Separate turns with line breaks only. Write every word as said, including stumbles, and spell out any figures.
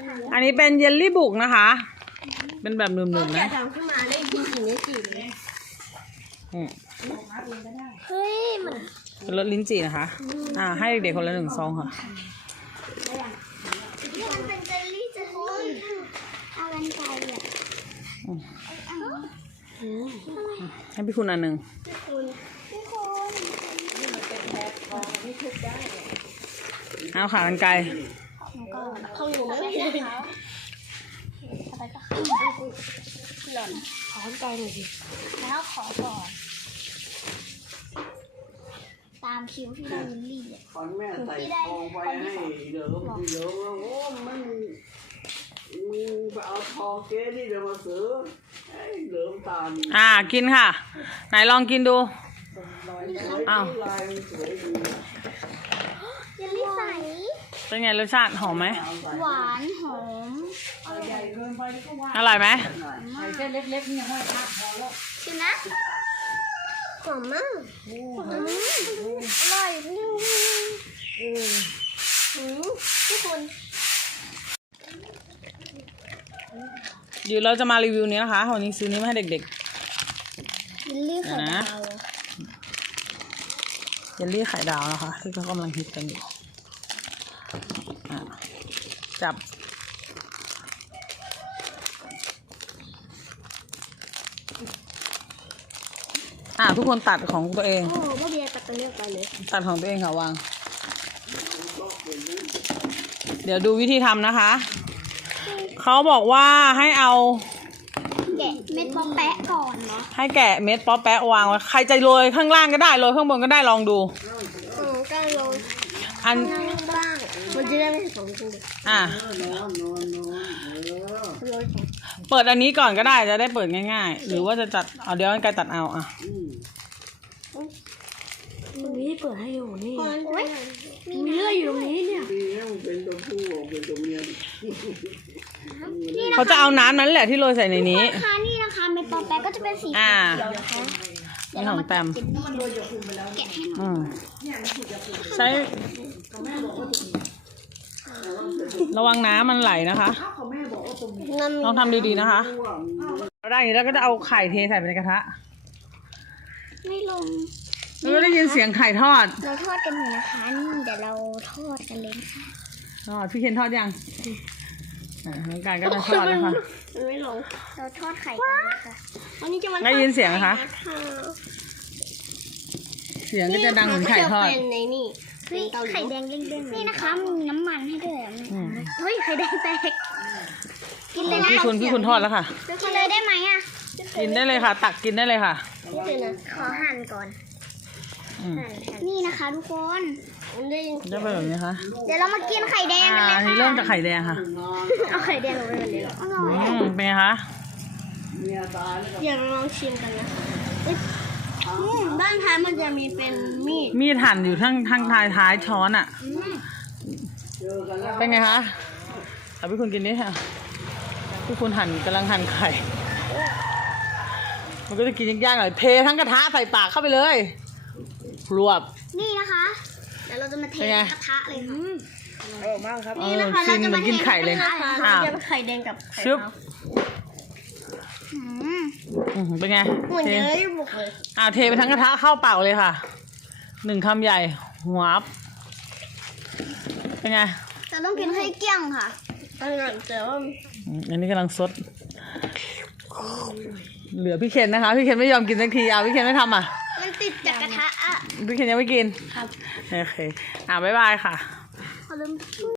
อันนี้เป็นเยลลี่บุกนะคะ เป็นแบบหนึบๆนะ
ทำขึ้นมาได้กินสิ่งนี้จีเลย
อืม
เฮ้ยมัน
เป็นรสลิ้นจี่นะคะ อ่า ให้เด็กๆคนละหนึ่งซองค่ะ
นี่มันเป็นเจลลี่จะโคนเอากันไกลอ่ะ
ให้พี่คุณอันหนึ่ง
คุณพี่คน
เอาขากันไกล
ก็เข้าหนูไม่ได้อะไรก็หล่อนขอกันไกลหน่อยสิแล้วขอก่อนตามคิวที่เราวิลลี่อ่ะ
ขอนแม่ใส่ทองไปให้เดี๋ยวเดี๋ยวโอ้มันมึงไปเอาทองเก๊นี่เดี๋ยวมาซื้อไอ้เหลือมตาล
อ่า กินค่ะ ไหนลองกินดู อ้าว
ลายมันสวยดี
เยลลี่ใส
เป็นไงรสชาติหอมไหม
หวานหอม
อร่อยไหม
ชิมนะหอมมากอร่อยอืมทุกคน
เดี๋ยวเราจะมารีวิวนี้นะคะ วันนี้ซื้อนี้มาให้เด็ก
เยลลี่ไข่ดาว
ๆ เยลลี่ไข่ดาวนะคะ ที่เขากำลังฮิตกันอยู่อ่ะจับ อ่ะทุกคนตัดของตัวเอง
โอ้พ่อเบียร์ตัดตัวเลือกไปเลย
ตัดของตัวเองค่ะวาง เดี๋ยวดูวิธีทำนะคะ เขาบอกว่าให้เอา
แกะเม็ดป๊อปแปะก่อนเนาะ
ให้แกะเม็ดป๊อปแปะวางไว้ใครจะโรยข้างล่างก็ได้โรยข้างบนก็ได้ลองดู
เออก็ลง
อัน
นั่งบ้างมันจะได้ไม่สองตัว
อ่ะ
นอนนอนนอนเออ
โรย
เปิดอันนี้ก่อนก็ได้จะได้เปิดง่ายๆ หรือว่าจะจัดเอาเดี๋ยวกันไกลตัดเอาอ่ะ
อืม
มันมีที่เปิดให้อยู่นี่โอ้ยมีเลือดอยู่ตรงนี้เนี่ย
ดีนะมันเป็นตัวผู้เป็นตัวเมีย
เขาจะเอาน้ำนั้นแหละที่โรยใส่ในนี้
นะคะนี่นะคะเม็ดป๊อปแปะก็จะเป็นสีเขี
อ่า
ยวนะคะ
นี่ของแตม
แกะให้หน่อย
อืมใช้ระวังน้ำมันไหลนะคะลองทำดีๆนะคะเราได้อย่างนี้แล้วก็จะเอาไข่เทใส่ไปในกระทะ
ไม่ลง
แล้วก็ได้ยินเสียงไข่ทอด
เราทอดกันอยู่นะคะนี่เดี๋ยวเราทอดกันเลยค่ะ
ทอดพี่เคนทอดยังอ่าน้องการก็จะทอดนะคะ
ไม่ลงเราทอดไข่กันนะคะวันนี้จะมา
ได้ยินเสียงไหมคะ เสียงก็จะดังเหมือนไข่ทอด
เป็นในนี่เฮ้ยไข่แดงเด้งๆนี่นะคะมีน้ำมันให้ด้วยอ่ะเฮ้ยไข่แดงแตกกินเลยนะ
พี่คุณพี่คุณทอดแล้วค่ะ
กินเลยได้ไหมอ่ะ
กินได้เลยค่ะ ตักกินได้เลยค่ะ
นี่นะขอหั่นก่อน
อืม
นี่นะคะทุกคนได้ยิน
จะเป็นแบบนี้ค่ะ
เดี๋ยวเรามากินไข่แดงกัน
อ่า
เลย
นี่
ค่ะ
เริ่มจากไข่แดงค่ะ
เอาไข่แดงลงไปแบบนี้เหรอ
อืมเป็นไงคะ
เมียตายแล้วก็
เดี๋ยวเราลองชิมกันนะคะอืมด้านท้ายมันจะมีเป็นมีด
มีดหั่นอยู่ทั้งทั้งท้ายท้ายช้อนอ่ะ
เจอกันแล้ว
เป็นไงคะเอาพี่คุณกินนี่ค่ะพี่คุณหั่นกำลังหั่นไข่ มันก็จะกินยากๆหน่อยเททั้งกระทะใส่ปากเข้าไปเลยรวบ
นี่นะคะ เดี๋ยวเราจะมาเท
เป็นไง
กระทะเลยค่ะ
เออมากครับ
นี่นะคะ
กินเหมือนกินไข่เลย
อ่า
อ่า
จะเป็นไข่แดงกับไข่
ชึบ
ขาวอืม
อืมเป็นไง
เหมือน
เท
เยอะอยู่หมดเลย
อ่าเทไปทั้งกระทะเข้าเปล่าเลยค่ะหนึ่งคำใหญ่หัวบเป็นไง
จะต้องกินให้เกลี้ยงค่ะอร่อยแต่ว่า
อืมอันนี้กำลังซดเหลือพี่เคนนะคะ พี่เคนไม่ยอมกินสักทีเอาพี่เคนไม่ทำอ่ะ
มันติดจากกระทะอ่ะ
พี่เคนยังไม่กิน
ครับ
โอเคอ่าบ๊ายบายค่ะ
ขอลืม